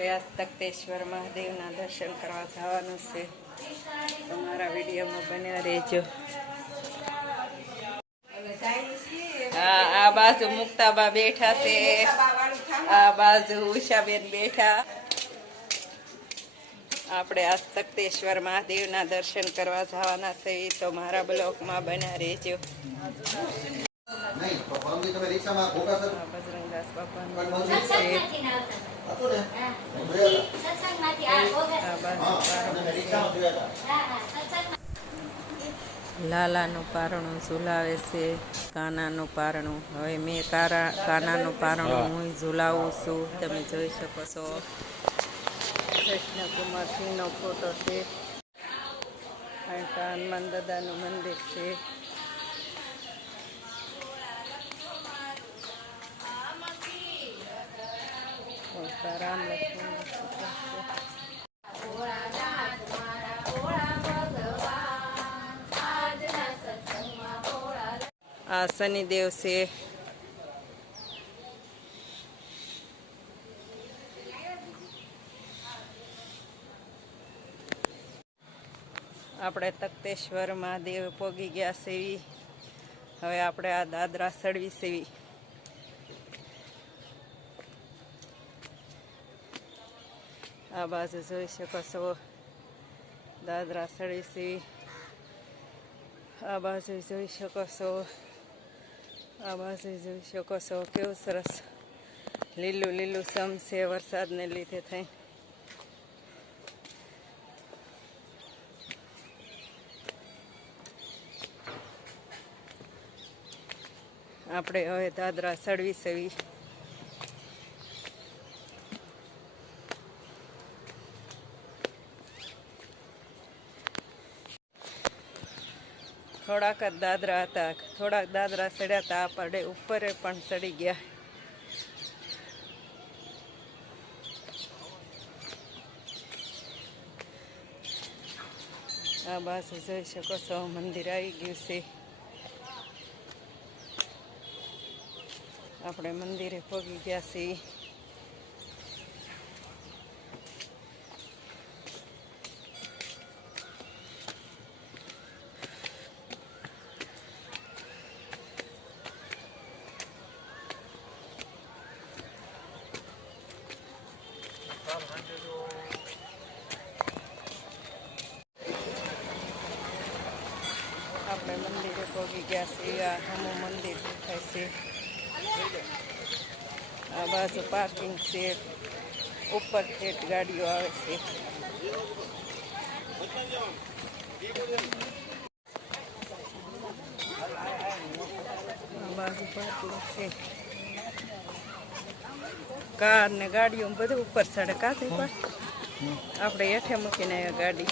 આપણે આજ તખતેશ્વર મહાદેવના દર્શન કરવા જવાનું છે. તમારા વિડીયોમાં બન્યા રહેજો. આ બાજુ મુક્તાબા બેઠા છે, આ બાજુ ઉષાબેન બેઠા. આપણે આજ તખતેશ્વર મહાદેવના દર્શન કરવા જવાના છે, તો મારા બ્લોગમાં બન્યા રહેજો. બજરંગદાસ બાપાનું લાલાનું પારણું ઝુલાવે છે, કાનાનું પારણું. હવે મેં કાનાનું પારણું હું ઝુલાવું છું, તમે જોઈ શકો છો. કૃષ્ણકુમારસિંહનો ફોટો છે. હનુમાન દાદાનું મંદિર છે. રામ લક્ષ્મણ આ શનિદેવ છે. આપણે તખતેશ્વર મહાદેવ પોગી ગયા સેવી. હવે આપણે આ દાદરા સળવી સેવી. આ બાજુ જોઈ શકો છો, દાદરા સળી સેવી. આ બાજુ જોઈ શકો છો, આ બાજુ જોઈ શકો છો. કેવું સરસ લીલું લીલું સમ છે વરસાદને લીધે થઈ. આપણે હવે દાદરા સળવી સેવી. થોડાક જ દાદરા હતા, થોડાક દાદરા ચડ્યા હતા. આપણે ઉપર પણ ચડી ગયા. આ બાજુ જોઈ શકો છો, મંદિર આવી ગયું છે. આપણે મંદિરે પહોંચી ગયા છીએ. આપણે મંદિરે પહોંચી ગયા છીએ. આ હમું મંદિર દેખાય છે. આ બાજુ પાર્કિંગ છે. ઉપર ઠેઠ ગાડીઓ આવે છે. આ બાજુ પાર્કિંગ છે. કાર ને ગાડીઓ બધું ઉપર ચડે. કાથી પર આપણે હેઠે મૂકીને આવ્યા ગાડી.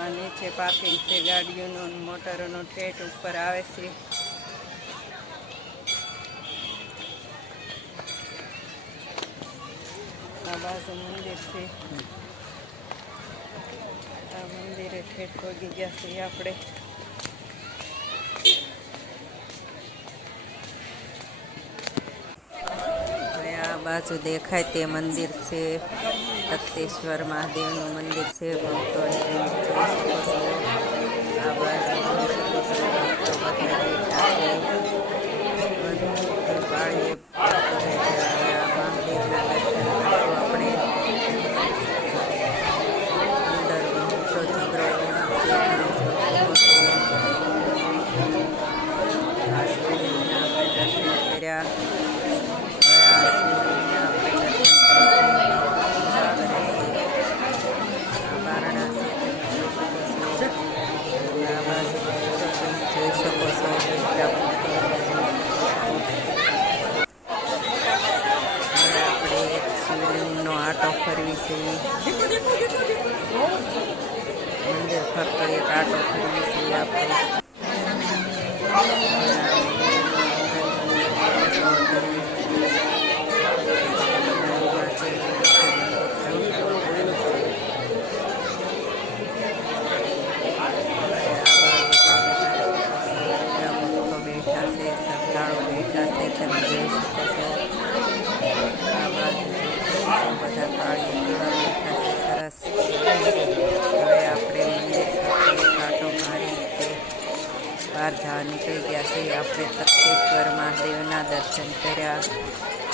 આ નીચે પાર્કિંગ છે ગાડીઓનું, મોટરોનું ઠેઠ ઉપર આવે છે. આ બાજુ મંદિર છે. આ મંદિરે ઠેઠ પગી ગયા છીએ આપણે. આ બાજુ દેખાય તે મંદિર છે, તખતેશ્વર મહાદેવનું મંદિર છે. ભક્તો આ બાજુ આટો ફરવી છે. મંદિર ફરતો એક આટો ફરવી છે આપણે. બેઠા છે, તમે જોઈ શકો છો. જવા નીકળી ગયા છે. આપણે તખતેશ્વર મહાદેવના દર્શન કર્યા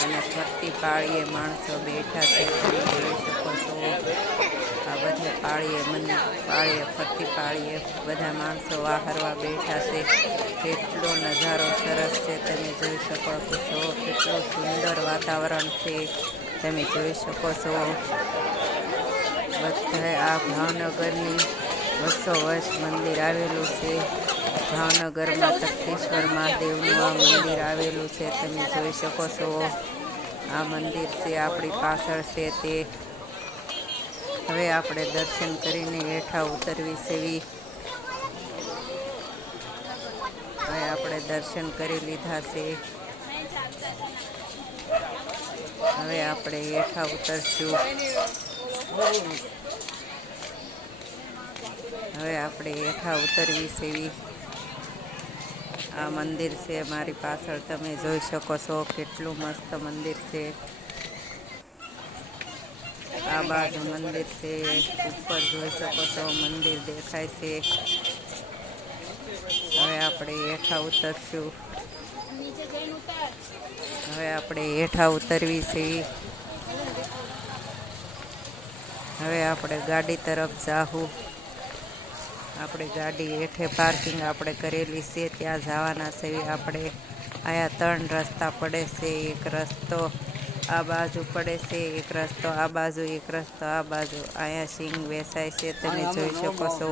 અને ફરતી પાળીએ માણસો બેઠા છે. તમે જોઈ શકો છો આ બધે પાળીએ ફરતી પાળીએ બધા માણસો વાહરવા બેઠા છે. કેટલો નજારો સરસ છે, તમે જોઈ શકો છો. કેટલું સુંદર વાતાવરણ છે, તમે જોઈ શકો છો. બધા આ ભાવનગરની 200 વર્ષ મંદિર આવેલું છે. ભાવનગરમાં તખતેશ્વર મહાદેવનું આ મંદિર આવેલું છે, તમે જોઈ શકો છો. આ મંદિર છે આપણી પાછળ છે તે. હવે આપણે દર્શન કરીને હેઠા ઉતરવી સેવી. હવે આપણે દર્શન કરી લીધા છે. હવે આપણે હેઠા ઉતરશું. હવે આપણે હેઠા ઉતરવી સેવી. આ મંદિર છે મારી પાછળ, તમે જોઈ શકો છો. કેટલું મસ્ત મંદિર છે. આ બાજુ મંદિર છે, ઉપર જોઈ શકો છો મંદિર દેખાય છે. હવે આપણે હેઠા ઉતરશું. હવે આપણે હેઠા ઉતરવી છે. હવે આપણે ગાડી તરફ જાહું. આપણે ગાડી હેઠે પાર્કિંગ આપણે કરેલી છે, ત્યાં જવાના છે. આપણે અહીંયા 3 રસ્તા પડે છે. એક રસ્તો આ બાજુ પડે છે, એક રસ્તો આ બાજુ, એક રસ્તો આ બાજુ. અહીંયા સિંગ વેચાય છે, તમે જોઈ શકો છો.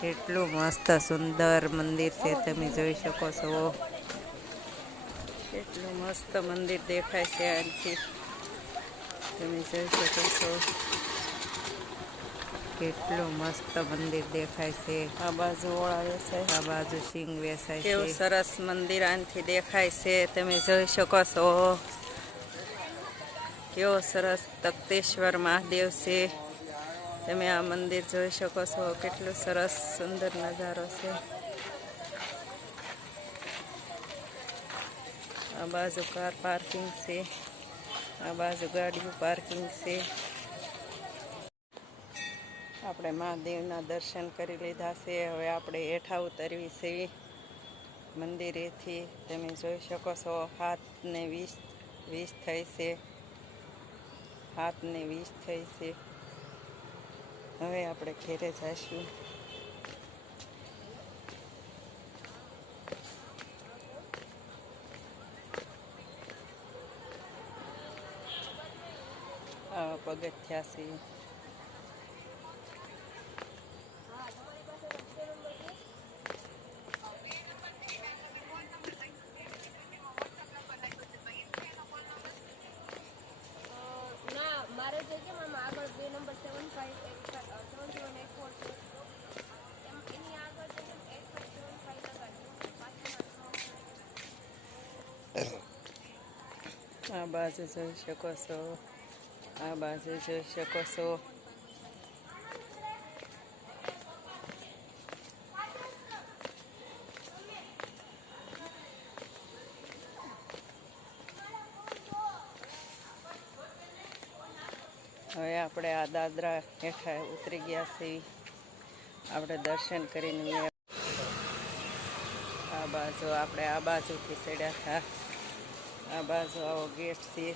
કેટલું મસ્ત સુંદર મંદિર છે, તમે જોઈ શકો છો. કેટલું મસ્ત મંદિર દેખાય છે અહીંથી, તમે જોઈ શકો છો. કેટલું મસ્ત મંદિર દેખાય છે. આ બાજુ ઓળાવે છે, આ બાજુ સિંગ વેચાય છે. કેવું સરસ મંદિર આનથી દેખાય છે, તમે જોઈ શકો છો. કેવો સરસ તખતેશ્વર મહાદેવ છે, તમે આ મંદિર જોઈ શકો છો. કેટલું સરસ સુંદર નજારો છે. આ બાજુ કાર પાર્કિંગ છે, આ બાજુ ગાડીઓ પાર્કિંગ છે. આપણે મહાદેવના દર્શન કરી લીધા છે. હવે આપણે હેઠા ઉતરવી છે મંદિરેથી, તમે જોઈ શકો છો. 7:20 થઈ છે. 7:20 થઈ છે. હવે આપણે ઘેરે જઈશું. આવા પગથિયા છે. આ બાજુ જોઈ શકો છો, આ બાજુ જોઈ શકો છો. હવે આપણે આ દાદરા હેઠા ઉતરી ગયા છીએ. આપણે દર્શન કરીને આ બાજુ આપણે આ બાજુથી ચડ્યા હતા. આ બાજુ આવો ગેટ છે,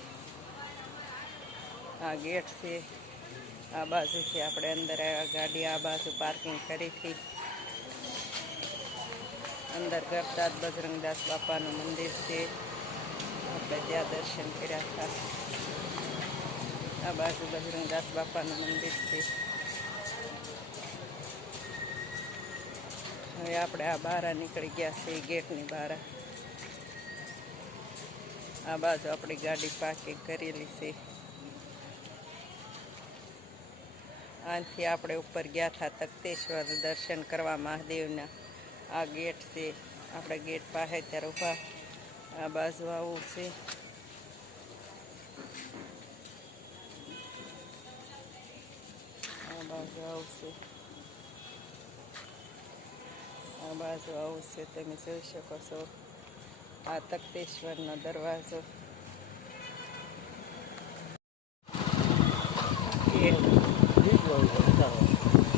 આ ગેટ છે. આ બાજુથી આપણે અંદર આવ્યા. ગાડી આ બાજુ પાર્કિંગ કરી હતી. અંદર ગરદાસ બજરંગદાસ બાપાનું મંદિર છે, આપણે ત્યાં દર્શન કર્યા હતા. આ બાજુ બજરંગદાસ બાપાનું મંદિર છે. હવે આપણે આ બહાર નીકળી ગયા છીએ, ગેટની બહાર. આ બાજુ આપણી ગાડી પાર્કિંગ કરેલી છે. આથી આપણે ઉપર ગયા હતા તખતેશ્વર દર્શન કરવા મહાદેવના. આ ગેટ છે, આપણે ગેટ પાસે ત્યારે ઊભા. આ બાજુ આવું છે. આ બાજુ આવું છે. આ બાજુ આવું છે, તમે જોઈ શકો છો. આ તખતેશ્વરનો દરવાજો.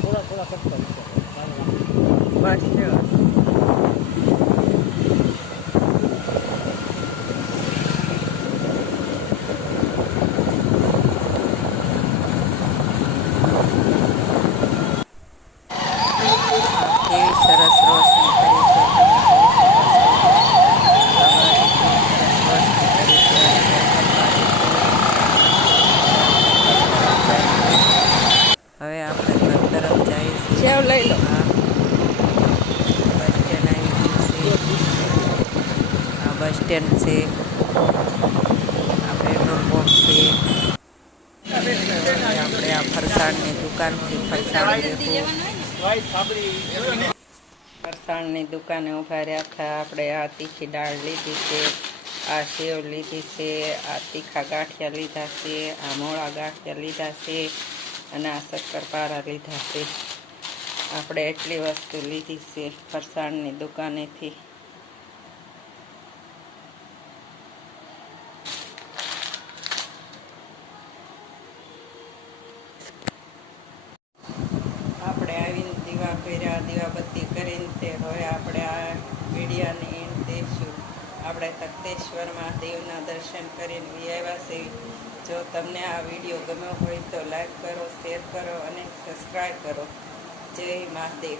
થોડા કરતા બસ સ્ટેન્ડ છે, આ પેટ્રોલ પંપ છે. આપણે આ ફરસાણની દુકાનથી ફરસાણ લેવું. ફરસાણની દુકાને ઊભા રહ્યા હતા. આપણે આ તીખી દાળ લીધી છે, આ સેવ લીધી છે, આ તીખા ગાંઠિયા લીધા છે, આ મોળા ગાંઠિયા લીધા છે અને આ શક્કરપારા લીધા છે. આપણે એટલી વસ્તુ લીધી છે ફરસાણની દુકાનેથી. આપણે આવીને દીવા કર્યા, દીવાબત્તી કરીને તે હવે આપણે આ વિડીયાને એન્ડ દઈશું. આપણે તખતેશ્વર મહાદેવના દર્શન કરીને આવ્યા છે. જો તમને આ વિડીયો ગમ્યો હોય તો લાઈક કરો, શેર કરો અને સબસ્ક્રાઈબ કરો. જય મહાદેવ.